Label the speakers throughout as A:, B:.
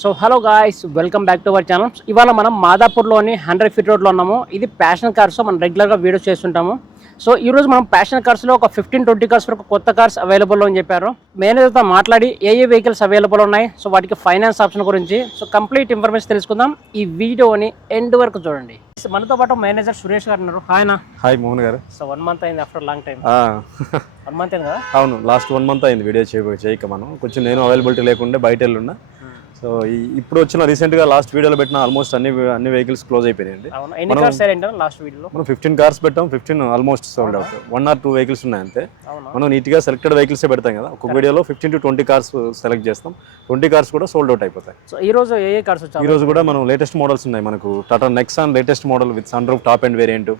A: So hello guys welcome back to our channel ఇవాళ మనం మాదాపూర్లోని hundred feet రోడ్లో ఉన్నాము. ఇది ప్యాషన్ కార్స్ మనం రెగ్యులర్గా వీడియోస్ చేస్తుంటాము. సో ఈ రోజు మనం ప్యాషన్ కార్స్లో ఒక ఫిఫ్టీన్ ట్వంటీ కార్స్ వరకు కొత్త కార్స్ అవైలబుల్ అని చెప్పారు. మేనేజర్తో మాట్లాడి ఏ ఏ వెహికల్స్ అవైలబుల్ ఉన్నాయి? సో వాటికి ఫైనాన్స్ ఆప్షన్ గురించి. సో కంప్లీట్ ఇన్ఫర్మేషన్ తెలుసుకుందాం. ఈ వీడియోని ఎండ్ వరకు చూడండి. మనతో పాటు మేనేజర్ సురేష్ గారు ఉన్నారు. ఆయన
B: హాయ్ మోహన్ గారు.
A: సో వన్ మంత్ అయింది ఆఫ్టర్ లాంగ్ టైం
B: ఆ,
A: వన్ మంత్ అయింది కదా?
B: అవును లాస్ట్ వన్ మంత్ అయింది వీడియో చేయ చేయక మనం. కొంచెం నేను అవైలబిలిటీ లేకుండే బయట వెళ్ళున్నా. సో ఈ- ఇప్పుడు వచ్చిన రీసెంట్గా లాస్ట్ వీడియోలో పెట్టిన ఆల్మోస్ట్ అన్ని అన్ని వెహికల్స్ క్లోజ్ అయిపోయినాయండి.
A: అవును. ఎన్ని కార్స్ ఏంటో లాస్ట్ వీడియోలో
B: మనం ఫిఫ్టీన్ కార్స్ పెట్టాం fifteen almost sold out one or two vehicles ఉన్నాయి అంతే మనం నీట్గా సెలెక్టెడ్ వెహికల్సే పెడతాం కదా ఒక వీడియోలో fifteen to twenty cars select చేస్తాం. ట్వంటీ కార్స్ కూడా సోల్డ్ అవుట్ అయిపోతాయి.
A: సో ఈ రోజు ఏ కార్స్ వచ్చాయి?
B: ఈ రోజు కూడా మనం లేటెస్ట్ మోడల్స్ ఉన్నాయి మనకు. Tata Nexon latest model with sunroof top end variant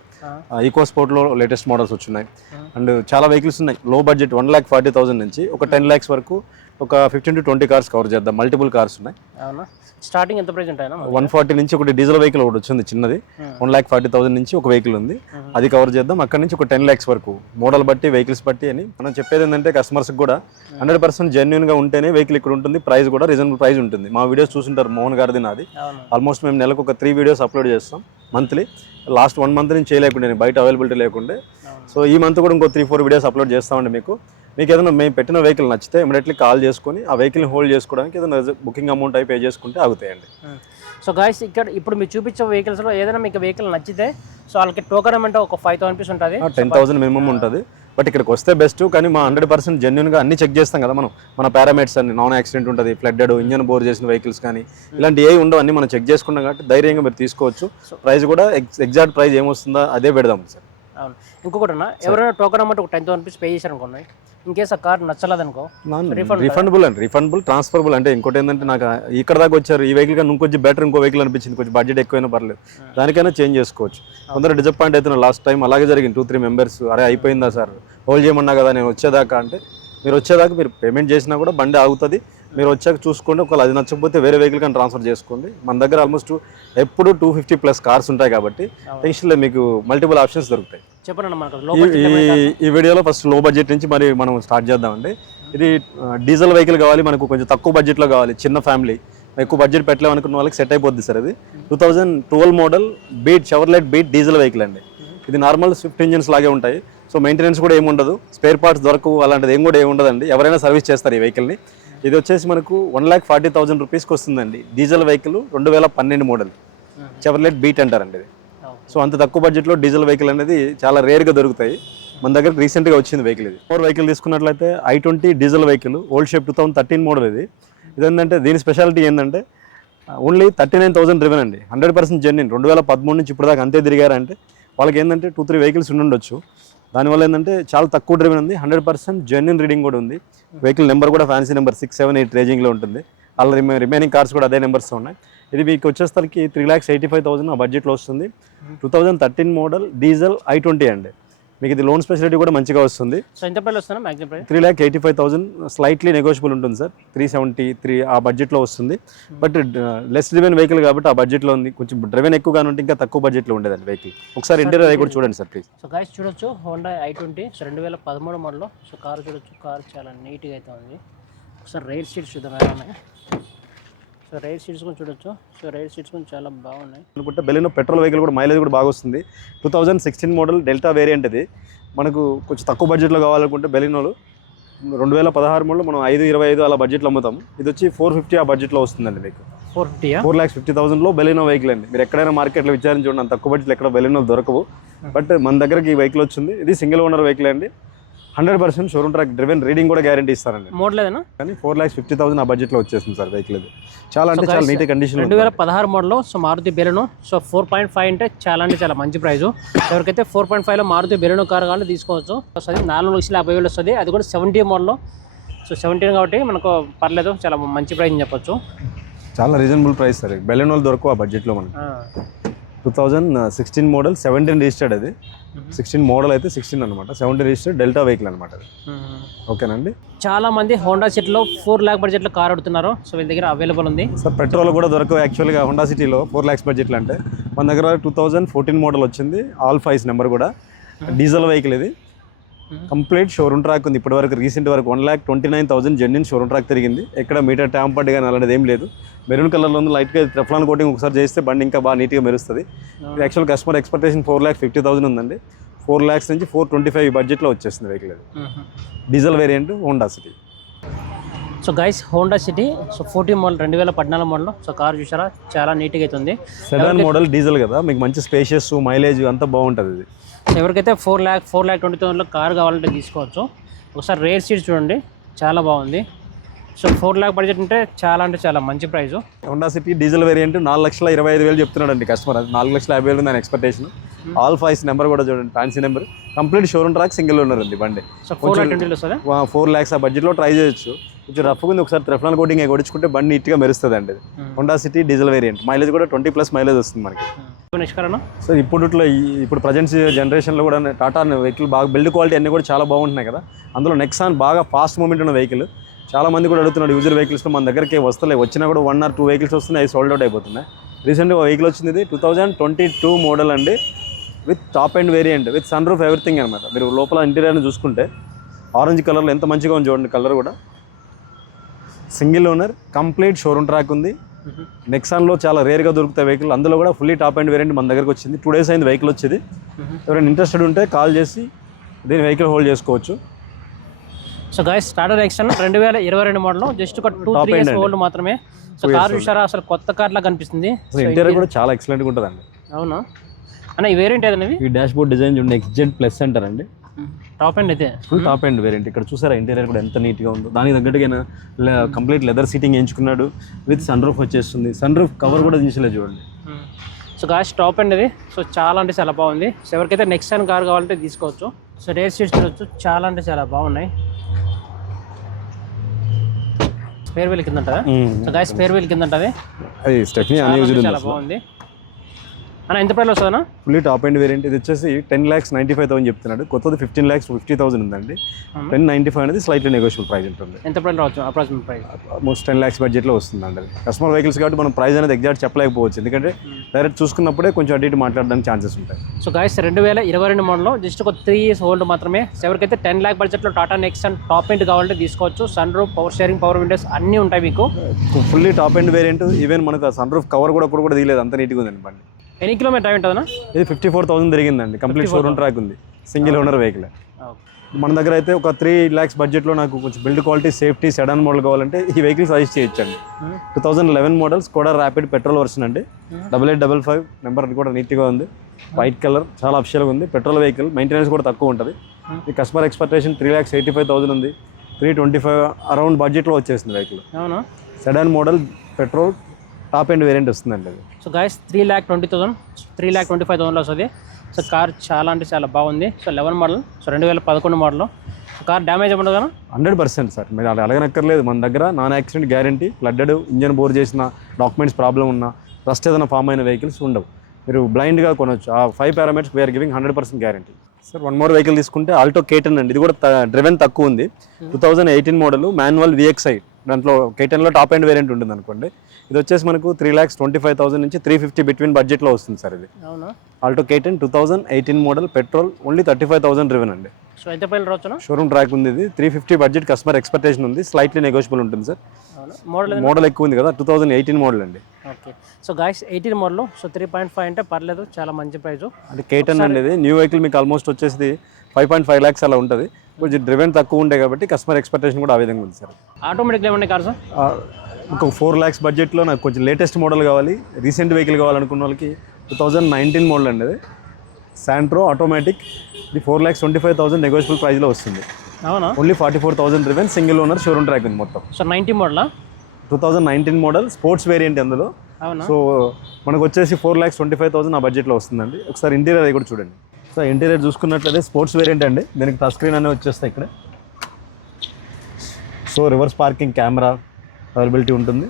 B: eco స్పోర్ట్లో latest models వచ్చినాయి. అండ్ చాలా వెహికల్స్ ఉన్నాయి. Low budget one lakh forty thousand నుంచి ఒక టెన్ ల్యాక్స్ వరకు ఒక fifteen to twenty cars cover చేద్దాం. మల్టిపుల్ కార్స్ ఉన్నాయి.
A: అవునా? స్టార్టింగ్ ఎంత ప్రైస్ ఉంటాయన్నా
B: వన్ ఫార్టీ నుంచి ఒకటి డీజిల్ వెహికల్ ఒకటి వచ్చింది చిన్నది. వన్ ల్యాక్ ఫార్టీ థౌసండ్ నుంచి ఒక వెహికల్ ఉంది. అది కవర్ చేద్దాం. అక్కడ నుంచి ఒక టెన్ ల్యాక్స్ వరకు. మోడల్ బట్టి వెహికల్స్ బట్టి అని మనం చెప్పేది ఏంటంటే కస్టమర్స్కి కూడా హండ్రెడ్ పర్సెంట్ జెన్యున్గా ఉంటేనే వెహికల్ ఇక్కడ ఉంటుంది. ప్రైస్ కూడా రీజనబుల్ ప్రైస్ ఉంటుంది. మా వీడియోస్ చూసుంటారు మోహన్ గారిది నాది. ఆల్మోస్ట్ మేము నెలకు ఒక త్రీ వీడియోస్ అప్లోడ్ చేస్తాం మంత్లీ లాస్ట్ వన్ మంత్ నుంచి చేయలేకుండే బయట అవైలబిలిటీ లేకుండే. సో ఈ మంత్ కూడా ఇంకో త్రీ ఫోర్ వీడియోస్ అప్లోడ్ చేస్తామండి మీకు. మీకు ఏదైనా మేము పెట్టిన వెహికల్ నచ్చితే ఇమీడియట్లీ కాల్ చేసుకొని ఆ వెహికల్ని హోల్డ్ చేసుకోవడానికి ఏదైనా బుకింగ్ అమౌంట్ అయి పే చేసుకుంటే ఆగుతాయండి.
A: సో గాయస్ ఇక్కడ ఇప్పుడు మీరు చూపించే వెహికల్స్లో ఏదైనా మీకు వెహికల్ నచ్చితే సో వాళ్ళకి టోకన్ అమౌంట్ ఒక ఫైవ్ థౌసండ్ రూపీస్ ఉంటుంది.
B: టెన్ థౌసండ్ మినిమం ఉంటుంది. బట్ ఇక్కడికి వస్తే బెస్ట్ కానీ మా హండ్రెడ్ పర్సెంట్ జెన్యున్గా అన్ని చెక్ చేస్తాం కదా మనం. మన పారామీటర్స్ అన్ని నాన్ యాక్సిడెంట్ ఉంటుంది ఫ్లడ్డెడ్ ఇంజన్ బోర్ చేసిన వెహికల్స్ కానీ ఇలాంటి ఏ ఉండవు అన్ని మనం చెక్ చేసుకున్నాం కాబట్టి ధైర్యంగా మీరు తీసుకోవచ్చు. ప్రైస్ కూడా ఎగ్జాక్ట్ ప్రైస్ ఏమొస్తుందో అదే పెడదాం సార్.
A: అవును. ఇంకొకటి ఎవరైనా టోకన్ అమౌంట్ ఒక టెన్ థౌసండ్ రూపీస్ పే చేశారు అనుకోండి ఇన్ కేస్ ఆ కార్ నచ్చలేదనుకో
B: రిఫండబుల్ అండి రిఫండబుల్ ట్రాన్స్ఫరబుల్ అంటే ఇంకోటి ఏంటంటే నాకు ఇక్కడ దాకా వచ్చారు ఈ వెహికల్ కన్నా ఇంకొంచెం బెటర్ ఇంకో వెహికల్ అనిపించింది కొంచెం బడ్జెట్ ఎక్కువైనా పర్లేదు. దానికైనా చేంజ్ చేసుకోవచ్చు. కొందరు డిసప్పాయింట్ అవుతున్నారు లాస్ట్ టైం అలాగే జరిగింది టూ త్రీ మెంబర్స్ అరే అయిపోయిందా సార్? హోల్డ్ చేయమన్నా కదా నేను వచ్చేదాకా అంటే మీరు వచ్చేదాకా మీరు పేమెంట్ చేసినా కూడా బండి ఆగుతుంది మీరు వచ్చాక చూసుకోండి. ఒకవేళ అది నచ్చకపోతే వేరే వెహికల్ కానీ ట్రాన్స్ఫర్ చేసుకోండి. మన దగ్గర ఆల్మోస్ట్ ఎప్పుడు టూ ఫిఫ్టీ ప్లస్ కార్స్ ఉంటాయి కాబట్టి టెన్షన్లో మీకు మల్టిపుల్ ఆప్షన్స్ దొరుకుతాయి.
A: చెప్పండి
B: ఈ- వీడియోలో ఫస్ట్లో బడ్జెట్ నుంచి మరి మనం స్టార్ట్ చేద్దామండి. ఇది డీజిల్ వెహికల్ కావాలి మనకు కొంచెం తక్కువ బడ్జెట్లో కావాలి చిన్న ఫ్యామిలీ ఎక్కువ బడ్జెట్ పెట్టలేమనుకున్న వాళ్ళకి సెట్ అయిపోద్ది సార్ ఇది two thousand twelve model Beat Chevrolet Beat diesel vehicle అండి. ఇది నార్మల్ స్విఫ్ట్ ఇంజిన్స్ లాగే ఉంటాయి. సో మెయింటెనెన్స్ కూడా ఏమి ఉండదు స్పేర్ పార్ట్స్ దొరకవు అలాంటిది ఏం కూడా ఏమి ఉండదండి ఎవరైనా సర్వీస్ చేస్తారు ఈ వెహికల్ని ఇది వచ్చేసి మనకు వన్ ల్యాక్ ఫార్టీ థౌసండ్ రూపీస్కి వస్తుందండి. డీజిల్ వెహికల్ రెండు వేల పన్నెండు మోడల్. చెవర్లెట్ బీట్ అంటారండి ఇది. సో అంత తక్కువ బడ్జెట్లో డీజిల్ వెహికల్ అనేది చాలా రేర్గా దొరుకుతాయి. మన దగ్గర రీసెంట్గా వచ్చింది వెహికల్ ఇది. ఫోర్ వెహికల్ తీసుకున్నట్లయితే i twenty diesel vehicle old shape two thousand thirteen model ఇది. ఇదేంటంటే దీని స్పెషాలిటీ ఏంటంటే only thirty nine thousand driven అండి. హండ్రెడ్ పర్సెంట్ జెన్యున్ రెండు వేల పదమూడు నుంచి ఇప్పుడు దాకా అంతే తిరిగారంటే వాళ్ళకి ఏంటంటే టూ త్రీ వెహికల్స్ ఉండుండొచ్చు. దానివల్ల ఏంటంటే చాలా తక్కువ డ్రివెన్ ఉంది. హండ్రెడ్ పర్సెంట్ జెన్యున్ రీడింగ్ కూడా ఉంది. వెహికల్ నెంబర్ కూడా fancy number six seven eight రేజింగ్లో ఉంటుంది. అలా రిమైనింగ్ కార్స్ కూడా అదే నెంబర్స్ ఉన్నాయి. ఇది మీకు వచ్చేసరికి three lakhs eighty five thousand ఆ బడ్జెట్లో వస్తుంది. Two thousand thirteen model diesel i twenty అండి. మీకు ఇది లోన్ ఫెసిలిటీ కూడా మంచిగా వస్తుంది.
A: సో ఎంత ప్రైస్ వస్తున్నా maximum price
B: three lakh eighty five thousand slightly negotiable ఉంటుంది సార్. త్రీ సెవెంటీ త్రీ ఆ బడ్జెట్లో వస్తుంది. బట్ లెస్ డ్రివెన్ వెహికల్ కాబట్టి ఆ బడ్జెట్లో ఉంది. కొంచెం డ్రివెన్ ఎక్కువగా ఉంటే ఇంకా తక్కువ బడ్జెట్లో ఉండేదండి వెహికల్ ఒకసారి ఇంటీరియర్ కూడా చూడండి సార్ ప్లీజ్
A: సో గాయస్ చూడొచ్చు. హోండా ఐ ట్వంటీ సో రెండు వేల పదమూడు మోడల్ సో కార్ చూడొచ్చు. కార్ చాలా నీట్గా అయితే ఉంది. ఒకసారి రైట్ సీట్స్ చూద్దాం ఎలా ఉన్నాయి. సో రైట్ సీట్స్ కూడా చూడొచ్చు. సో రైట్ సీట్స్ కూడా చాలా బాగున్నాయి.
B: అనుకుంటే బెలినో పెట్రోల్ వెహికల్ కూడా మైలేజ్ కూడా బాగా వస్తుంది. Two thousand sixteen model Delta variant ఇది. మనకు కొంచెం తక్కువ బడ్జెట్లో కావాలనుకుంటే బెలినోలు రెండు వేల పదహారు మోడల్ మనం ఐదు ఇరవై ఐదు అలా బడ్జెట్లో అమ్ముతాం. ఇది వచ్చి ఫోర్ ఫిఫ్టీ ఆ బడ్జెట్లో వస్తుందండి మీకు.
A: ఫోర్ ఫిఫ్టీయా
B: ఫోర్ ల్యాక్స్ ఫిఫ్టీ థౌసండ్లో బెలినో వెహికల్ అండి. మీరు ఎక్కడైనా మార్కెట్లో విచారించండి అంత తక్కువ బడ్జెట్లో ఎక్కడ బెలినో దొరకవు. బట్ మన దగ్గరకి ఈ వెహికల్ వచ్చింది. ఇది సింగిల్ ఓనర్ వెహికల్ అండి. Hundred percent showroom track driven reading కూడా గ్యారంటీ ఇస్తారండి.
A: మోడల్ ఏదైనా
B: కానీ ఫోర్ ల్యాక్స్ ఫిఫ్టీ థౌసండ్ ఆ బడ్జెట్లో వచ్చేసింది సార్ వెహికల్ ఇది. చాలా అంటే చాలా నీట్ కండిషన్
A: రెండు వేల పదహారు model so Maruti Baleno so four point five అంటే చాలా అంటే చాలా మంచి ప్రైస్ ఎవరికైతే ఫోర్ పాయింట్ ఫైవ్లో మారుతి బెలెనో కార్ కానీ తీసుకోవచ్చు. వస్తుంది నాలుగు లక్షల యాభై వేలు వస్తుంది. అది కూడా సెవెంటీ మోడల్లో. సో సెవెంటీన్ కాబట్టి మనకు పర్లేదు చాలా మంచి ప్రైస్ అని చెప్పొచ్చు.
B: చాలా రీజనబుల్ ప్రైస్ సార్ బెలెనోల్ దొరకవు ఆ బడ్జెట్లో మనకి. Two thousand sixteen model seventeen registered అది సిక్స్టీన్ మోడల్ అయితే సిక్స్టీన్ అనమాట సెవెంటీన్ రిజిస్టర్డ్ డెల్టా వెహికల్ అనమాట అది. ఓకేనండి?
A: చాలా మంది హోండా సిటీలో ఫోర్ ల్యాక్ బడ్జెట్లో కార్ అడుగుతున్నారు సో వీళ్ళ దగ్గర అవైలబుల్ ఉంది.
B: సార్ పెట్రోల్ కూడా దొరకవు యాక్చువల్గా హోండా సిటీలో ఫోర్ ల్యాక్స్ బడ్జెట్లో అంటే. మన దగ్గర టూ థౌజండ్ ఫోర్టీన్ మోడల్ వచ్చింది. ఆల్ ఫైవ్స్ నెంబర్ కూడా. డీజిల్ వెహికల్ ఇది. కంప్లీట్ షోరూమ్ ట్రాక్ ఉంది. ఇప్పటివరకు రీసెంట్ వరకు one lakh twenty nine thousand genuine showroom track తిరిగింది. ఎక్కడ మీటర్ ట్యాంపర్డ్ కానీ అలాంటిది ఏం లేదు. మెరూన్ కలర్లో ఉంది. లైట్గా టెఫ్లాన్ కోటింగ్ ఒకసారి చేస్తే బండి ఇంకా బాగా నీట్గా మెరుస్తుంది. Actual customer expectation four lakh fifty thousand ఉందండి. ఫోర్ ల్యాక్స్ నుంచి ఫోర్ ట్వంటీ ఫైవ్ బడ్జెట్లో వచ్చేస్తుంది vehicle diesel variant Honda City
A: so guys Honda City so fourteen model రెండు వేల పద్నాలుగు మోడల్ సో కార్ చూసారా? చాలా నీట్గా అవుతుంది
B: సెడాన్ మోడల్ డీజిల్ కదా. మీకు మంచి స్పేషియస్ మైలేజ్ అంతా బాగుంటుంది ఇది.
A: ఎవరికైతే four lakh four lakh twenty థౌసండ్లో car కావాలంటే తీసుకోవచ్చు. ఒకసారి రేర్ సీట్ చూడండి చాలా బాగుంది. సో ఫోర్ ల్యాక్ బడ్జెట్ అంటే చాలా అంటే చాలా మంచి price
B: Honda City diesel variant నాలుగు లక్షల ఇరవై ఐదు వేలు చెప్తున్నాడు అండి కస్టమర్. అది నాలుగు లక్షల యాభై వేలు ఉంది ఎక్స్పెక్టేషన్. ఆల్ ఫైవ్స్ నెంబర్ కూడా చూడండి fancy number. Complete showroom track single owner అండి బండి.
A: సో ఫోర్ ల్యాక్ ట్వంటీలో వస్తుంది?
B: ఫోర్ ల్యాక్స్ ఆ బడ్జెట్లో ట్రై చేయొచ్చు. కొంచెం రఫ్గా ఉంది. ఒకసారి ట్రెఫ్లాన్ కోటింగ్ కొడుచుకుంటే బండి నీట్గా మెరుస్తుంది అండి Honda City diesel variant mileage కూడా ట్వంటీ ప్లస్ మైలేజ్ వస్తుంది మనకి.
A: కార్ అన్న
B: సో ఇప్పుడుట్లో ఈ- ఇప్పుడు ప్రజెంట్ జనరేషన్లో కూడా టాటా వెహికల్ బాగా బిల్డ్ క్వాలిటీ అన్నీ కూడా చాలా బాగుంటున్నాయి కదా. అందులో నెక్సాన్ బాగా ఫాస్ట్ మూమెంట్ ఉన్న వెహికల్ చాలా మంది కూడా అడుగుతున్నాడు యూజర్ వెహికల్స్లో మన దగ్గరికి వస్తలే వచ్చినా కూడా వన్ ఆర్ టూ వెహికల్స్ వస్తున్నాయి సోల్డ్ అవుట్ అయిపోతున్నాయి. రీసెంట్గా వెహికల్ వచ్చింది two thousand twenty two model అండి. With top end variant with sunroof everything అనమాట మీరు లోపల ఇంటీరియర్ని చూసుకుంటే ఆరెంజ్ కలర్లో ఎంత మంచిగా ఉంది చూడండి కలర్ కూడా. Single owner complete showroom track ఉంది. నెక్సాన్లో చాలా రేర్గా దొరుకుతాయి వెహికల్. అందులో కూడా ఫుల్లీ టాప్ అండ్ వేరియంట్ మన దగ్గరకు వచ్చింది. టూ డేస్ అయింది వెహికల్ వచ్చేది. ఎవరైనా ఇంట్రెస్టెడ్ ఉంటే కాల్ చేసి దీని వెహికల్ హోల్డ్ చేసుకోవచ్చు.
A: సో గైస్ స్టార్టర్ ఎక్స్టన్ రెండు వేల ఇరవై రెండు మోడల్ జస్ట్ ఒక టూ త్రీ ఇయర్స్
B: అండి.
A: ఓల్డ్ మాత్రమే. సో కార్ చూసారా? అసలు కొత్త కార్ లా కనిపిస్తుంది.
B: ఇంటీరియర్ కూడా చాలా ఎక్సలెంట్గా ఉంటుందండి.
A: అవునా? అన్న ఈ వేరియంట్ ఏదన్నవి
B: ఈ డాష్ బోర్డ్ డిజైన్ చూడండి ఎక్స్జెడ్ ప్లస్ సెంటర్ అండి
A: టాప్ అండ్ అయితే.
B: ఫుల్ టాప్ అండ్ వేరియంట్ ఇక్కడ చూసారా ఇంటీరియర్ కూడా ఎంత నీట్గా ఉందో. దానికి తగ్గట్టుగా కంప్లీట్ లెదర్ సీటింగ్ ఎంచుకున్నాడు విత్ సన్ రూఫ్ వచ్చేస్తుంది. సన్ రూఫ్ కవర్ కూడా తీసలేదు చూడండి.
A: సో గాస్ టాప్ అండ్ ఇది. సో చాలా అంటే చాలా బాగుంది. సో ఎవరికైతే నెక్స్ట్ టైం కార్ కావాలంటే తీసుకోవచ్చు. సో రేర్ సీట్స్ చూడొచ్చు. చాలా అంటే చాలా బాగున్నాయి. స్పేర్ వీల్ కింద ఉంటుందా సో గాయ స్పేర్ వీల్ కింద ఉంటుంది
B: అది
A: చాలా బాగుంది. అన్న ఎంత ప్రైస్ వస్తుందన్నా?
B: ఫుల్లీ టాప్ అండ్ వేరియంట్ ఇది వచ్చేసి ten lakhs ninety five thousand చెప్తున్నాడు. కొత్తది ఫిఫ్టీన్ ల్యాక్స్ ఫిఫ్టీ థౌసండ్ ఉందండి. టెన్ నైంటీ ఫైవ్ అనేది స్లైట్లీ నెగోషియబుల్ ప్రైస్ ఉంటుంది.
A: ఎంత ప్రైస్ రావచ్చు? Approximate price
B: almost ten lakhs బడ్జెట్లో వస్తుందండి అది కస్టమర్ వెహికల్స్ కాబట్టి మనం ప్రైస్ అనేది ఎగ్జాక్ట్ చెప్పలేకపోవచ్చు. ఎందుకంటే డైరెక్ట్ చూసుకున్నప్పుడే కొంచెం అటు ఇటు మాట్లాడడానికి ఛాన్సెస్ ఉంటాయి.
A: సో గాయస్ రెండు వేల ఇరవై రెండు మోడల్లో జస్ట్ ఒక త్రీ ఇయర్స్ ఓల్డ్ మాత్రమే. ఎవరికైతే టెన్ ల్యాక్ బడ్జెట్లో Tata next and top end కావాలంటే తీసుకోవచ్చు. Sunroof power steering power windows అన్నీ ఉంటాయి మీకు.
B: Fully top end variant even మనకు సన్ రూఫ్ కవర్ కూడా కూడా కూడా తీయలేదు. అంత నీట్గా ఉందండి బండి.
A: ఎన్ని కిలోమీటర్ అయి ఉంటుందన్నా?
B: ఇది ఫిఫ్టీ ఫోర్ థౌసండ్ తిరిగిందండి కంప్లీట్ షోరూమ్ ట్రాక్ ఉంది. సింగిల్ ఓనర్ వెహికల్ మన దగ్గర అయితే ఒక త్రీ ల్యాక్స్ బడ్జెట్లో నాకు కొంచెం build quality safety sedan model కావాలంటే ఈ వెహికల్ సజెస్ట్ చేయొచ్చండి. టూ థౌసండ్ లెవెన్ మోడల్స్ కూడా ర్యాపిడ్ పెట్రోల్ వర్షన్ అండి. Double eight double five number కూడా నీట్గా ఉంది. వైట్ కలర్ చాలా అఫిషియల్గా ఉంది. పెట్రోల్ వెహికల్ మెయింటెనెన్స్ కూడా తక్కువ ఉంటుంది. ఈ customer expectation three lakhs eighty five thousand ఉంది. త్రీ ట్వంటీ ఫైవ్ అరౌండ్ బడ్జెట్లో వచ్చేసింది vehicle sedan model petrol top end variant వస్తుందండి అది.
A: So guys three lakh twenty thousand three lakh twenty five థౌసండ్లో వస్తుంది సో కార్ చాలా అంటే చాలా బాగుంది. సో లెవెన్ మోడల్ సో రెండు వేల పదకొండు మోడల్ కార్ డ్యామేజ్ ఉండదు కదా?
B: Hundred percent sir. మీరు అలా అడగనక్కర్లేదు. మన దగ్గర non accident guarantee flooded engine bore చేసిన డాక్యుమెంట్స్ ప్రాబ్లం ఉన్న రస్ట్ ఏదైనా ఫామ్ అయిన వెహికల్స్ ఉండవు. మీరు బ్లైండ్గా కొనవచ్చు ఆ five parameters we are giving hundred percent guarantee sir one more vehicle తీసుకుంటే ఆల్టో కేటన్ అండి. ఇది కూడా డ్రివెన్ తక్కువ ఉంది. Two thousand eighteen model manual VXI దాంట్లో కేటన్లో టాప్ అండ్ వేరియంట్ ఉంటుంది అనుకోండి ఇది వచ్చేసి మనకు three lakhs twenty five thousand నుంచి త్రీ ఫిఫ్టీ బిట్వీన్ బడ్జెట్లో వస్తుంది సార్ ఇది. Alto K ten two thousand eighteen model petrol only thirty five thousand driven అండి. షోరూమ్ ట్రాక్ ఉంది ఇది. Three fifty budget customer expectation ఉంది. స్లైట్లీ నెగోషియబుల్ ఉంటుంది sir.
A: Model
B: model ఎక్కువ ఉంది కదా టూ థౌసండ్ ఎయిటీన్ మోడల్ అండి.
A: Okay so guys eighteen model so three point five అంటే పర్లేదు చాలా మంచి ప్రైస్
B: అంటే కేటన్ అండి ఇది న్యూ వెహికల్ మీకు ఆల్మోస్ట్ వచ్చేసి ఫైవ్ పాయింట్ ఫైవ్ ల్యాక్స్ అలా ఉంటుంది. కొంచెం డ్రివెన్ తక్కువ ఉండే కాబట్టి కస్టమర్ ఎక్స్పెక్టేషన్ కూడా ఆ విధంగా ఉంది సార్.
A: ఆటోమేటిక్గా ఏమన్నా కార్ సార్
B: ఇంకొక ఫోర్ ల్యాక్స్ బడ్జెట్లో నాకు కొంచెం లేటెస్ట్ మోడల్ కావాలి. రీసెంట్ వెహికల్ కావాలనుకున్న వాళ్ళకి టూ థౌజండ్ నైన్టీన్ మోడల్ అండి అది. శాంట్రో ఆటోమేటిక్ ఇది four lakhs twenty five thousand negotiable ప్రైస్లో వస్తుంది.
A: అవునా?
B: Only forty four thousand driven single owner showroom track ఉంది మొత్తం.
A: So ninety మోడలా
B: two thousand nineteen model sports variant అందులో.
A: అవునా?
B: సో మనకు వచ్చేసి four lakhs twenty five thousand ఆ బడ్జెట్లో వస్తుందండి. ఒకసారి ఇంటీరియర్ అది కూడా చూడండి. సో ఇంటీరియర్ చూసుకున్నట్లయితే స్పోర్ట్స్ వేరియంట్ అండి. దీనికి టచ్ స్క్రీన్ అనేది వచ్చేస్తాయి ఇక్కడ. So reverse parking camera availability ఉంటుంది.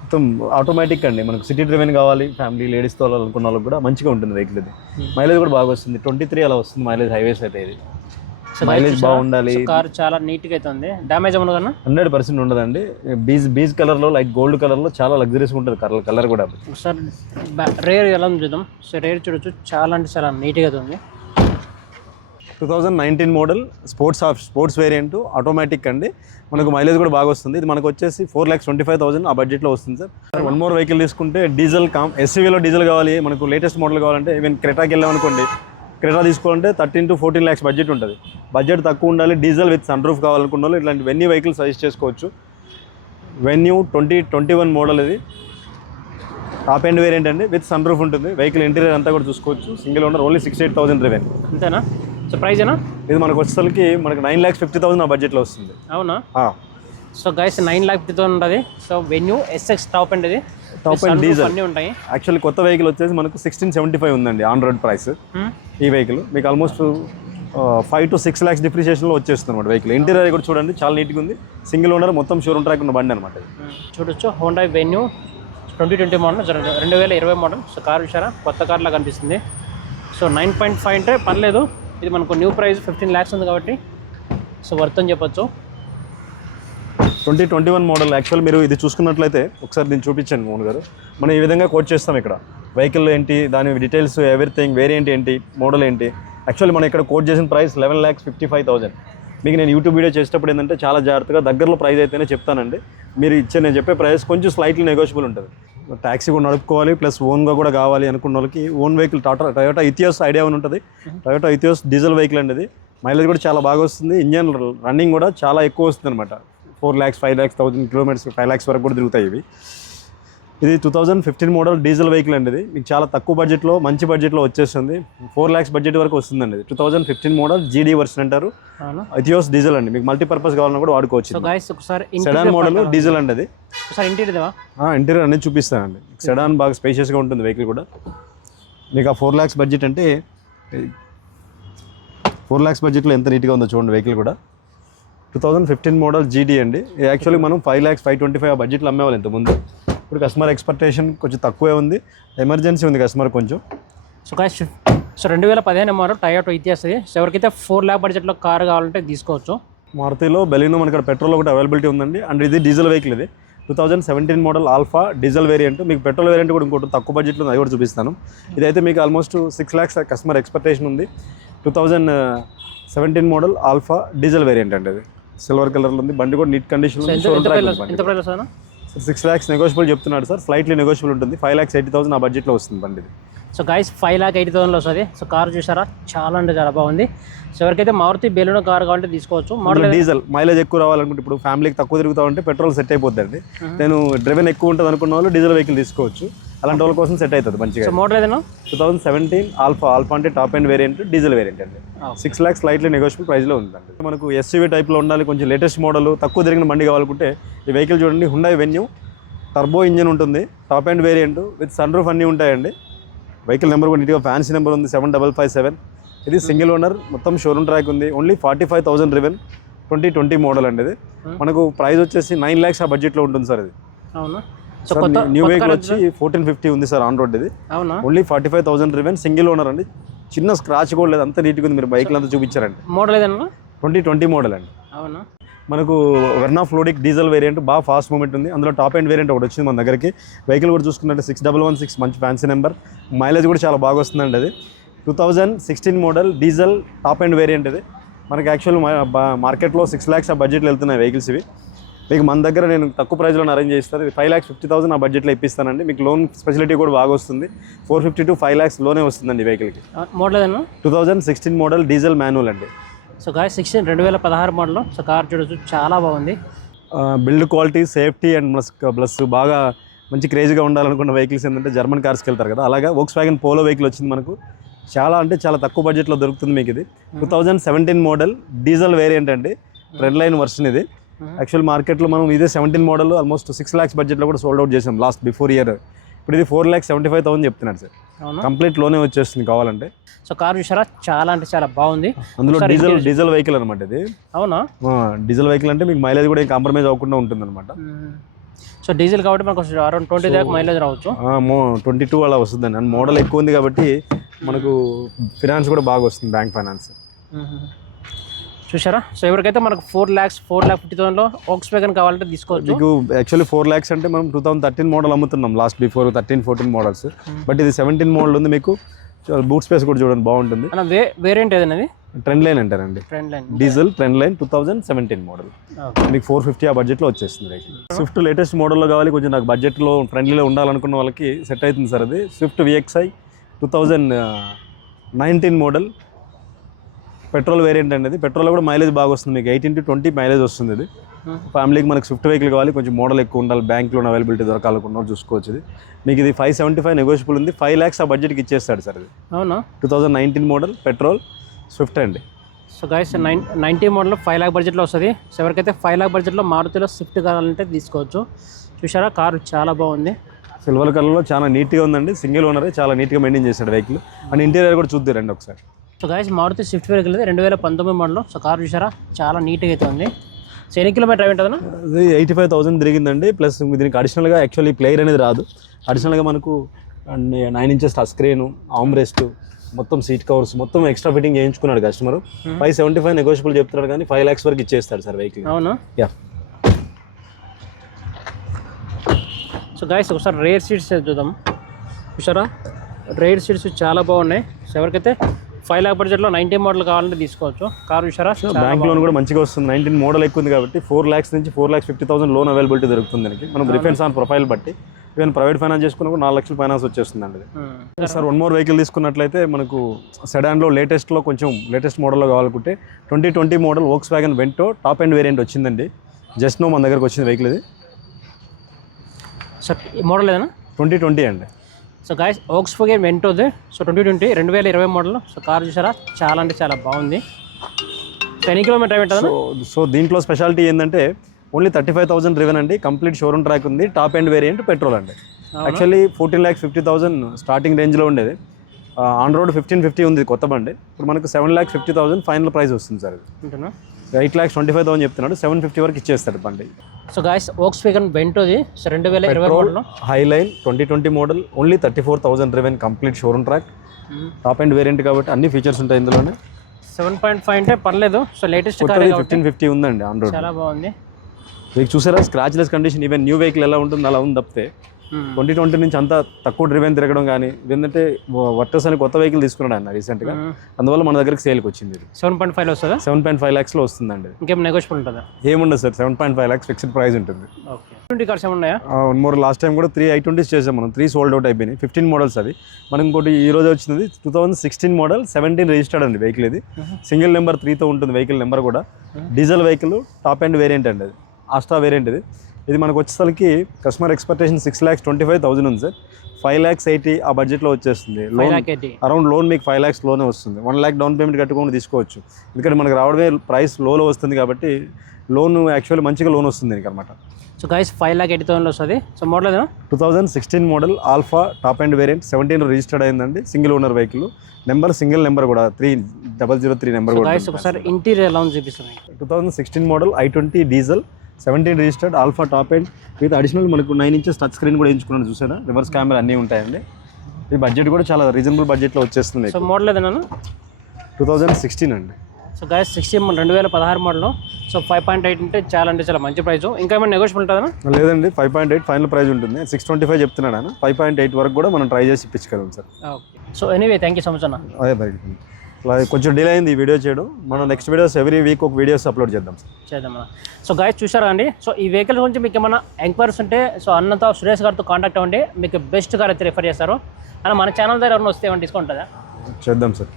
B: మొత్తం ఆటోమేటిక్ అండి. మనకు సిటీ డ్రివెన్ కావాలి ఫ్యామిలీ లేడీస్తో అనుకున్న వాళ్ళకి కూడా మంచిగా ఉంటుంది వెహికల్ ఇది. మైలేజ్ కూడా బాగా వస్తుంది. ట్వంటీ త్రీ అలా వస్తుంది మైలేజ్ హైవేస్ అయితే ఇది. మైలేజ్ బాగుండాలి.
A: కార్ చాలా నీట్గా అయితే ఉంది. డ్యామేజ్ ఏమన్నా కన్నా
B: హండ్రెడ్ పర్సెంట్ ఉండదండి. బీజ్ బీజ్ కలర్లో లైట్ గోల్డ్ కలర్లో చాలా లగ్జరీస్ ఉంటుంది కలర్ కలర్ కూడా.
A: ఒకసారి రేర్ ఎలా ఉంది చూద్దాం. సో రేర్ చూడొచ్చు. చాలా అంటే చాలా నీట్గా అయితే ఉంది.
B: Two thousand nineteen model sports of sports variant automatic అండి. మనకు మైలేజ్ కూడా బాగా వస్తుంది. ఇది మనకు వచ్చేసి four lakhs twenty five thousand ఆ బడ్జెట్లో వస్తుంది సార్. వన్ మోర్ వెహికల్ తీసుకుంటే డీజిల్ కామ్ ఎస్సీవీలో డీజిల్ కావాలి. మనకు లేటెస్ట్ మోడల్ కావాలంటే ఈవెన్ క్రెటాకి వెళ్ళామనుకోండి క్రెటా తీసుకోవాలంటే thirteen to fourteen lakhs budget ఉంటుంది. బడ్జెట్ తక్కువ ఉండాలి. డీజిల్ విత్ సన్ రూఫ్ కావాలనుకున్న వాళ్ళు ఇట్లాంటి వెన్నీ వెహికల్ సజెస్ట్ చేసుకోవచ్చు. Venue twenty twenty one model ఇది. టాప్ ఎండ్ వేరియంట్ అండి. విత్ సన్ రూఫ్ ఉంటుంది. వెహికల్ ఇంటీరియర్ అంతా కూడా చూసుకోవచ్చు. Single owner only sixty eight thousand driven
A: అంతేనా? సో ప్రైస్ ఏనా?
B: ఇది మనకు వచ్చేసరికి మనకి నైన్ ల్యాక్స్ ఫిఫ్టీ థౌసండ్ ఆ బడ్జెట్లో వస్తుంది.
A: అవునా? So guys nine lakh fifty thousand ఉంటుంది. So Venue SX top and ఇది.
B: End
A: Sunroof
B: diesel.
A: అన్నీ ఉంటాయి.
B: యాక్చువల్లీ కొత్త వెహికల్ వచ్చేసి మనకు సిక్స్టీన్ సెవెంటీ ఫైవ్ ఉందండి ఆన్ రోడ్ ప్రైస్? ఈ వెహికల్ మీకు almost five to six lakhs డిప్రిషియేషన్లో వచ్చేస్తుంది అనమాట వెహికల్ ఇంటీరియర్ కూడా చూడండి చాలా నీట్గా ఉంది. సింగిల్ ఓనర్ మొత్తం షోరూమ్ ట్రాక్ ఉన్న బండి అనమాట
A: Hmm. చూడొచ్చు. Honda Venue twenty twenty model రెండు- వేల ఇరవై మోడల్ సో కార్ చూసారా కొత్త కార్లా కనిపిస్తుంది. సో నైన్ పాయింట్ ఫైవ్ అంటే పర్లేదు. ఇది మనకు న్యూ ప్రైస్ ఫిఫ్టీన్ ల్యాక్స్ ఉంది కాబట్టి సో వర్త్ అని చెప్పొచ్చు.
B: Twenty twenty one model actual మీరు ఇది చూసుకున్నట్లయితే ఒకసారి దీన్ని చూపించండి మోహన్ గారు. మనం ఈ విధంగా కోట్ చేస్తాం ఇక్కడ. వెహికల్ ఏంటి దాని డీటెయిల్స్ ఎవ్రీథింగ్ వేరియంట్ ఏంటి మోడల్ ఏంటి. యాక్చువల్లీ మనం ఇక్కడ కోట్ చేసిన price eleven lakhs fifty five thousand మీకు నేను యూట్యూబ్ వీడియో చేసేటప్పుడు ఏంటంటే చాలా జాగ్రత్తగా దగ్గరలో ప్రైస్ అయితేనే చెప్తానండి. మీరు ఇచ్చే నేను చెప్పే ప్రైస్ కొంచెం స్లైట్లీ నెగోషియబుల్ ఉంటుంది. ట్యాక్సీ కూడా నడుపుకోవాలి ప్లస్ ఓన్గా కూడా కావాలి అనుకున్న వాళ్ళకి own vehicle Tata Toyota Etios idea అని ఉంటుంది. టయోటా ఇథియోస్ డీజిల్ వెహికల్ అండి ఇది. మైలేజ్ కూడా చాలా బాగా వస్తుంది. ఇంజన్ రన్నింగ్ కూడా చాలా ఎక్కువ వస్తుంది అనమాట four lakhs five lakhs thousand kilometres five lakhs వరకు కూడా తిరుగుతాయి ఇవి. ఇది two thousand fifteen model diesel vehicle అండి ఇది. మీకు చాలా తక్కువ బడ్జెట్లో మంచి బడ్జెట్లో వచ్చేస్తుంది. ఫోర్ ల్యాక్స్ బడ్జెట్ వరకు వస్తుందండి ఇది. Two thousand fifteen model GD version అంటారు. ఇథియోస్ డీజిల్ అండి. మీకు మల్టీపర్పస్ కావాలన్నా కూడా వాడుకోవచ్చు సెడాన్ మోడల్ డీజిల్ అండి అది
A: ఇంటీరియర్
B: అనేది చూపిస్తానండి. సెడాన్ బాగా స్పేషియస్గా ఉంటుంది వెహికల్ కూడా. మీకు ఆ ఫోర్ ల్యాక్స్ బడ్జెట్ అంటే ఫోర్ ల్యాక్స్ బడ్జెట్లో ఎంత నీట్గా ఉందో చూడండి వెహికల్ కూడా. టూ థౌజండ్ ఫిఫ్టీన్ మోడల్ జీడీ అండి. యాక్చువల్లీ మనం five lakhs five twenty five ఆ బడ్జెట్లో అమ్మేవాళ్ళు ఇంతకుముందు. ఇప్పుడు కస్టమర్ ఎక్స్పెక్టేషన్ కొంచెం తక్కువే ఉంది. ఎమర్జెన్సీ ఉంది కస్టమర్ కొంచెం.
A: సో గాయస్ సో రెండు వేల పదిహేను ఎంఆర్ టయోటో ఇచ్చేస్తుంది సో ఎవరికైతే ఫోర్ ల్యాక్ బడ్జెట్లో కార్ కావాలంటే తీసుకోవచ్చు.
B: మారుతిలో బెలినో మనకి పెట్రోల్ ఒకటి అవైలబిలిటీ ఉందండి. అండ్ ఇది డీజిల్ వెహికల్ ఇది. Two thousand seventeen model Alpha diesel variant మీకు పెట్రోల్ వేరియంట్ కూడా ఇంకోటి తక్కువ బడ్జెట్లో ఉంది, అది కూడా చూపిస్తాను. ఇదైతే మీకు almost six lakhs customer expectation ఉంది. Two thousand seventeen model Alpha diesel variant అండి అది. సిల్వర్ కలర్లో ఉంది. బండి కూడా neat condition six lakhs negotiable చెప్తున్నాడు సార్. స్లైట్లీ నెగోషియబుల్ ఉంటుంది. ఫైవ్ ల్యాక్స్ ఎయిటీ థౌసండ్ ఆ బడ్జెట్లో వస్తుంది బండి ఇది
A: so guys five lakh eighty థౌసండ్లో వస్తుంది. సో కార్ చూసారా? చాలా అంటే చాలా బాగుంది. సో ఎవరికైతే మారుతి బెలూన్ కార్ కావాలంటే తీసుకోవచ్చు. మోడల్
B: డీజిల్ మైలేజ్ ఎక్కువ రావాలనుకుంటే ఇప్పుడు ఫ్యామిలీకి తక్కువ తిరుగుతా ఉంటే పెట్రోల్ సెట్ అయిపోద్దండి నేను డ్రివెన్ ఎక్కువ ఉంటుంది అనుకున్న వాళ్ళు డీజిల్ వెహికల్ తీసుకోవచ్చు. అలాంటి వాళ్ళ కోసం సెట్ అవుతుంది మంచిగా.
A: మోడల్ ఏదైనా?
B: Two thousand seventeen Alpha Alpha అంటే top and variant diesel variant అండి. సిక్స్ ల్యాక్స్ స్లైట్లీ నెగోషియబుల్ ప్రైస్లో ఉందండి. మనకు ఎస్యూవీ టైప్లో ఉండాలి కొంచెం లేటెస్ట్ మోడల్ తక్కువ తిరిగిన బండి కావాలనుకుంటే ఈ వెహికల్ చూడండి హుండై వెన్యూ టర్బో ఇంజన్ ఉంటుంది top and variant with sunroof అన్నీ ఉంటాయండి. వెహికల్ నెంబర్ కూడా నీట్గా ఫ్యాన్సీ నెంబర్ ఉంది సెవెన్ డబల్ ఫైవ్ సెవెన్ ఇది సింగిల్ ఓనర్ మొత్తం షోరూమ్ ట్రాక్ ఉంది only forty five thousand driven twenty twenty model అండి ఇది. మనకు ప్రైస్ వచ్చేసి నైన్ ల్యాక్స్ ఆ బడ్జెట్లో ఉంటుంది సార్ ఇది.
A: అవునా? సో కొత్త
B: న్యూ వెహికల్ వచ్చి ఫోర్టీన్ ఫిఫ్టీ ఉంది సార్ ఆన్ రోడ్ ఇది.
A: అవునా?
B: Only forty five thousand driven single owner అండి. చిన్న స్క్రాచ్ కూడా లేదు అంత నీట్గా ఉంది. మీరు బైక్లు అంతా చూపించారండి.
A: మోడల్ ఏదైనా
B: ట్వంటీ ట్వంటీ మోడల్ అండి.
A: అవునా?
B: మనకు వెర్నా ఫ్లోడిక్ డీజిల్ వేరియంట్ బాగా ఫాస్ట్ మూమెంట్ ఉంది. అందులో టాప్ ఎండ్ వేరియంట్ ఒకటి వచ్చింది మన దగ్గరికి. వెహికల్ కూడా చూసుకున్నట్టు సిక్స్ డబల్ వన్ సిక్స్ మంచి ఫ్యాన్సీ నెంబర్ మైలేజ్ కూడా చాలా బాగా వస్తుందండి అది. Two thousand sixteen model diesel top end variant ఇది. మనకి యాక్చువల్ మార్కెట్లో సిక్స్ ల్యాక్స్ ఆ బడ్జెట్లో వెళ్తున్నాయి వెహికల్స్ ఇవి. మీకు మన దగ్గర నేను తక్కువ ప్రైస్లో అరేంజ్ చేస్తాను ఇది ఫైవ్ ల్యాక్స్ ఫిఫ్టీ థౌసండ్ ఆ బడ్జెట్లో ఇప్పిస్తానండి. మీకు లోన్ ఫెసిలిటీ కూడా బాగా వస్తుంది. ఫోర్ ఫిఫ్టీ టు ఫైవ్ ల్యాక్స్లోనే వస్తుందండి వెహికల్కి
A: model
B: two thousand sixteen model diesel manual అండి.
A: సో గాయ సిక్స్టీన్ రెండు వేల పదహారు మోడల్ సో కార్ చూడొచ్చు చాలా బాగుంది.
B: Build quality safety and plus plus బాగా మంచి క్రేజీగా ఉండాలనుకున్న వెహికల్స్ ఏంటంటే జర్మన్ కార్స్కి వెళ్తారు కదా. అలాగా వోక్స్ వ్యాగన్ పోలో వెహికల్ వచ్చింది మనకు. చాలా అంటే చాలా తక్కువ బడ్జెట్లో దొరుకుతుంది మీకు ఇది. Two thousand seventeen model diesel variant అండి. రెడ్ లైన్ వర్షన్ ఇది. యాక్చువల్ మార్కెట్లో మనం ఇదే seventeen model almost six lakhs బడ్జెట్లో కూడా సోల్డ్ అవుట్ చేసాం లాస్ట్ బిఫోర్ ఇయర్ ఇప్పుడు ఇది four lakhs seventy five thousand చెప్తున్నాడు సార్ కంప్లీట్లోనే వచ్చేస్తుంది కావాలంటే.
A: సో కార్ చూసారా చాలా అంటే చాలా బాగుంది.
B: అందులో డీజిల్ డీజిల్ వెహికల్ అనమాట ఇది.
A: అవునా?
B: డీజిల్ వెహికల్ అంటే మీకు మైలేజ్ కూడా ఏం కాంప్రమైజ్ అవ్వకుండా ఉంటుంది అనమాట
A: సో డీజిల్ కాబట్టి మనకు అరౌండ్ ట్వంటీ దాకా మైలేజ్ రావచ్చు.
B: ట్వంటీ టూ అలా వస్తుందండి. అండ్ మోడల్ ఎక్కువ ఉంది కాబట్టి మనకు ఫినాన్స్ కూడా బాగా వస్తుంది బ్యాంక్ ఫైనాన్స్
A: చూసారా సో ఎవరికైతే మనకు four lakhs four lakh fifty థౌసండ్లో Volkswagen కావాలంటే తీసుకోవచ్చు.
B: మీకు యాక్చువల్లీ ఫోర్ ల్యాక్స్ అంటే మనం టూ థౌసండ్ థర్టీన్ మోడల్ అమ్ముతున్నాం last before thirteen fourteen models but ఇది సెవెంటీన్ మోడల్ ఉంది మీకు. బూట్ స్పేస్ కూడా చూడండి బాగుంటుంది.
A: వే వేరియంట్ ఏదన్నది
B: ట్రెండ్ లైన్ అంటారండి.
A: Trend line
B: diesel trend line two thousand seventeen model మీకు ఫోర్ ఫిఫ్టీ ఆ బడ్జెట్లో వచ్చేస్తుంది స్విఫ్ట్ లేటెస్ట్ మోడల్లో కావాలి కొంచెం నాకు బడ్జెట్లో ఫ్రెండ్లీలో ఉండాలనుకున్న వాళ్ళకి సెట్ అవుతుంది సార్ అది. Swift VXI two thousand nineteen model petrol variant అనేది పెట్రోల్ కూడా మైలేజ్ బాగా వస్తుంది మీకు. ఎయిటీన్ టు ట్వంటీ మైలేజ్ వస్తుంది ఇది. ఫ్యామిలీకి మనకు స్విఫ్ట్ వెహికల్ కావాలి కొంచెం మోడల్ ఎక్కువ ఉండాలి బ్యాంక్లో అవైలబిలిటీ దొరకాలనుకున్న చూసుకోవచ్చు ఇది. మీకు ఇది ఫైవ్ సెవెంటీ ఫైవ్ నెగోషియబుల్ ఉంది. ఫైవ్ ల్యాక్స్ ఆ బడ్జెట్కి ఇచ్చేస్తాడు సార్ ఇది.
A: అవునా?
B: Two thousand nineteen model petrol Swift అండి.
A: So guys nine ninety model five lakh బడ్జెట్లో వస్తుంది. సో ఎవరికైతే ఫైవ్ లాక్ బడ్జెట్లో మారుతిలో స్విఫ్ట్ కావాలంటే తీసుకోవచ్చు. చూసారా కారు చాలా బాగుంది.
B: సిల్వర్ కలర్లో చాలా నీట్గా ఉందండి. సింగిల్ ఓనరే చాలా నీట్గా మెయింటైన్ చేశాడు వెహికల్ అండ్ ఇంటీరియర్ కూడా చూద్దారండి ఒకసారి.
A: So guys Maruti Swift vehicle ఇది రెండు వేల పంతొమ్మిది మోడల్ సో కారు చూసారా? చాలా నీట్గా అయితే ఉంది. సో ఎన్ని కిలోమీటర్ అయి ఉంటుందన్నా?
B: ఇది ఎయిటీ ఫైవ్ థౌసండ్ తిరిగిందండి. ప్లస్ దీనికి అడిషనల్గా యాక్చువల్లీ ప్లేయర్ అనేది రాదు. అడిషనల్గా మనకు nine inches touch screen armrest మొత్తం సీట్ కవర్స్ మొత్తం extra fitting చేయించుకున్నాడు customer five seventy five negotiable చెప్తున్నాడు కానీ ఫైవ్ ల్యాక్స్ వరకు ఇచ్చేస్తాడు సార్ వెహికల్
A: అవునా?
B: యా
A: సో గైస్ ఒకసారి రేర్ సీట్స్ చూద్దాం. చూసారా? రేర్ సీట్స్ చాలా బాగున్నాయి. సో ఎవరికైతే ఫైవ్ లాక్ బడ్జెట్లో నైంటీ మోడల్ కావాలంటే తీసుకోవచ్చు. కారు చాలా
B: బ్యాంక్ లోన్ కూడా మంచిగా వస్తుంది. నైన్టీన్ మోడల్ ఎక్కువ ఉంది కాబట్టి ఫోర్ ల్యాక్స్ నుంచి four lakhs fifty thousand loan availability దొరుకుతుంది దానికి. మనం రిఫరెన్స్ ఆన్ ప్రొఫైల్ బట్టి. ఈవెన్ ప్రైవేట్ ఫైనాన్స్ చేసుకున్న కూడా నాలుగు లక్షల ఫైనాన్స్ వచ్చేస్తుందండి. సార్ వన్ మోర్ వెహికల్ తీసుకున్నట్లయితే మనకు సెడాన్లో లేటెస్ట్లో కొంచెం లేటెస్ట్ మోడల్లో కావాలనుకుంటే twenty twenty model Volkswagen Vento top and variant వచ్చిందండి. జస్ట్ నో మన దగ్గరకు వచ్చింది వెహికల్ ఇది.
A: సో ఈ మోడల్ ఏదైనా?
B: ట్వంటీ ట్వంటీ అండి.
A: సో గాయస్ ఓక్స్ ఫోగేన్ వెంటోది సో ట్వంటీ ట్వంటీ రెండు వేల ఇరవై మోడల్ సో కార్ చూసారా? చాలా అంటే చాలా బాగుంది. సో ఎన్ని కిలోమీటర్ ఉంటుంది
B: సో సో దీంట్లో స్పెషాలిటీ ఏంటంటే only thirty five thousand driven అండి. కంప్లీట్ షోరూమ్ ట్రాక్ ఉంది. టాప్ అండ్ వేరియంట్ పెట్రోల్ అండి. Actually fourteen lakhs fifty thousand starting రేంజ్లో ఉండేది. ఆన్ రోడ్ ఫిఫ్టీన్ ఫిఫ్టీ ఉంది కొత్త బండి. ఇప్పుడు మనకు seven lakhs fifty thousand final price వస్తుంది సార్ ఇది. Eight lakhs twenty five thousand చెప్తున్నాడు. సెవెన్ ఫిఫ్టీ వరకు ఇచ్చేస్తాడు బండి.
A: సో గాయస్ ఓక్స్ వేగన్ వెంటోది సో రెండు వేల ఇరవై model.
B: Highline twenty twenty model only thirty four thousand driven complete showroom track top and variant కాబట్టి అన్ని ఫీచర్స్ ఉంటాయి ఇందులోనే.
A: సెవెన్ పాయింట్ ఫైవ్ అంటే పర్లేదు. సో లేటెస్ట్
B: ఫిఫ్టీన్ ఫిఫ్టీ ఉందండి ఆన్ రోడ్
A: చాలా బాగుంది.
B: మీకు చూసారా scratchless condition even new vehicle ఎలా ఉంటుంది అలా ఉంది తప్పితే. ట్వంటీ ట్వంటీ నుంచి అంతా తక్కువ డ్రివెన్ తిరగడం కానీ ఏంటంటే వర్టర్స్ అని కొత్త వెహికల్ తీసుకున్నాడు అన్న రీసెంట్గా
A: Hmm.
B: అందువల్ల మన దగ్గరికి సేల్కి వచ్చింది
A: సెవెన్ పాయింట్ ఫైవ్ వస్తుందా?
B: సెవెన్ పాయింట్ ఫైవ్ ల్యాక్స్లో వస్తుందండి.
A: ఇంకేం నెగోషియబుల్ ఉంటుందా?
B: ఏముండదు sir seven point five lakhs fixed price ఉంటుంది.
A: ట్వంటీ కార్స్ ఏమన్నాయా?
B: వన్ మోర్ లాస్ట్ టైం కూడా త్రీ ఐ ట్వంటీస్ చేసాం మనం త్రీ సోల్డ్ అవుట్ అయిపోయినాయి ఫిఫ్టీన్ మోడల్స్ అవి. మనం ఇంకోటి ఈ రోజు వచ్చింది two thousand sixteen model seventeen registered అండి వెహికల్ ఇది. సింగిల్ నెంబర్ త్రీతో ఉంటుంది వెహికల్ నెంబర్ కూడా. Diesel vehicle top and variant అండి అది. ఆస్ట్రా వేరియంట్ ఇది. ఇది మనకు వచ్చేసరికి customer expectation six lakhs twenty five thousand ఉంది సార్. ఫైవ్ ల్యాక్స్ ఎయిటీ ఆ బడ్జెట్లో వచ్చేస్తుంది. లోన్ అరౌండ్ లోన్ మీకు ఫైవ్ ల్యాక్స్లోనే వస్తుంది. వన్ ల్యాక్ డౌన్ పేమెంట్ కట్టుకొని తీసుకోవచ్చు. ఎందుకంటే మనకు రావడమే ప్రైస్ లోలో వస్తుంది కాబట్టి లోన్ యాక్చువల్లీ మంచిగా లోన్ వస్తుంది దీనికి అనమాట
A: so guys five lakh eighty thousand వస్తుంది. So model
B: two thousand sixteen model Alpha top and variant seventeen registered అయిందండి. Single owner vehicle number single number కూడా three double zero three number కూడా
A: ఒకసారి interior ఎలా ఉంది చూపిస్తుంది
B: two thousand sixteen model I twenty diesel seventeen registered Alpha top and with additional మనకు nine inches touch screen కూడా ఎంచుకున్నాను చూసారా? రివర్స్ కెమెరా అన్నీ ఉంటాయండి. ఈ బడ్జెట్ కూడా చాలా రీజనబుల్ బడ్జెట్లో వచ్చేస్తుంది
A: సో మోడల్ ఏదైనా?
B: టూ థౌజండ్ సిక్స్టీన్ అండి.
A: సో గైస్ సిక్స్టీ రెండు వేల పదహారు model so five point eight అంటే చాలా అంటే చాలా మంచి ప్రైస్ ఇంకా ఏమైనా నెగోషియబుల్ ఉంటుందా
B: లేదండి five point eight final price ఉంటుంది. సిక్స్ ట్వంటీ ఫైవ్ చెప్తున్నాడు ఆయన ఫైవ్ పాయింట్ ఎయిట్ వరకు కూడా మనం ట్రై చేసి ఇప్పించగలం sir
A: okay. So anyway thank you so much అన్న.
B: అదే కొంచెం డిలే అయింది ఈ వీడియో చేయడం. మనం నెక్స్ట్ వీడియోస్ ఎవ్రీ వీక్ ఒక వీడియోస్ అప్లోడ్ చేద్దాం సార్.
A: చేద్దాం సో గైస్ చూసారా అండి? సో ఈ వెహికల్ గురించి మీకు ఏమైనా ఎంక్వైరీస్ ఉంటే సో అన్నతో సురేష్ గారితో కాంటాక్ట్ అవ్వండి. మీకు బెస్ట్ కార్ అయితే రిఫర్ చేస్తారు. అన్న మన ఛానల్ దగ్గర ఎవరైనా వస్తే ఏమైనా డిస్కౌంట్ ఉంటుందా?
B: చేద్దాం సార్.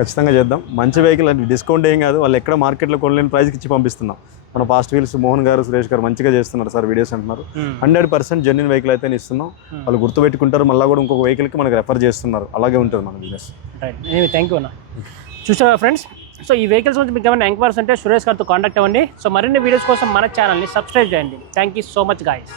B: ఖచ్చితంగా చేద్దాం. మంచి వెహికల్ అంటే డిస్కౌంట్ ఏం కాదు. వాళ్ళు ఎక్కడ మార్కెట్లో కొనలేని ప్రైస్కి ఇచ్చి పంపిస్తున్నాం. మన పాస్ట్ వీల్స్ మోహన్ గారు సురేష్ గారు మంచిగా చేస్తున్నారు సార్ వీడియోస్ అంటున్నారు.
A: Hmm.
B: Hundred percent genuine vehicle అయితే ఇస్తున్నాం. వాళ్ళు గుర్తుపెట్టుకుంటారు మళ్ళీ కూడా ఇంకొక వెహికల్కి మనకు రెఫర్ చేస్తున్నారు. అలాగే ఉంటుంది మన బిజినెస్
A: రైట్ థ్యాంక్ యూ అన్న. చూసారా ఫ్రెండ్స్ సో ఈ వెహికల్స్ గురించి మీకు ఏమైనా ఎంక్వైరీస్ ఉంటే సురేష్ గారితో కాంటాక్ట్ అవ్వండి. సో మరిన్ని వీడియోస్ కోసం మన ఛానల్ని సబ్స్క్రైబ్ చేయండి. Thank you so much guys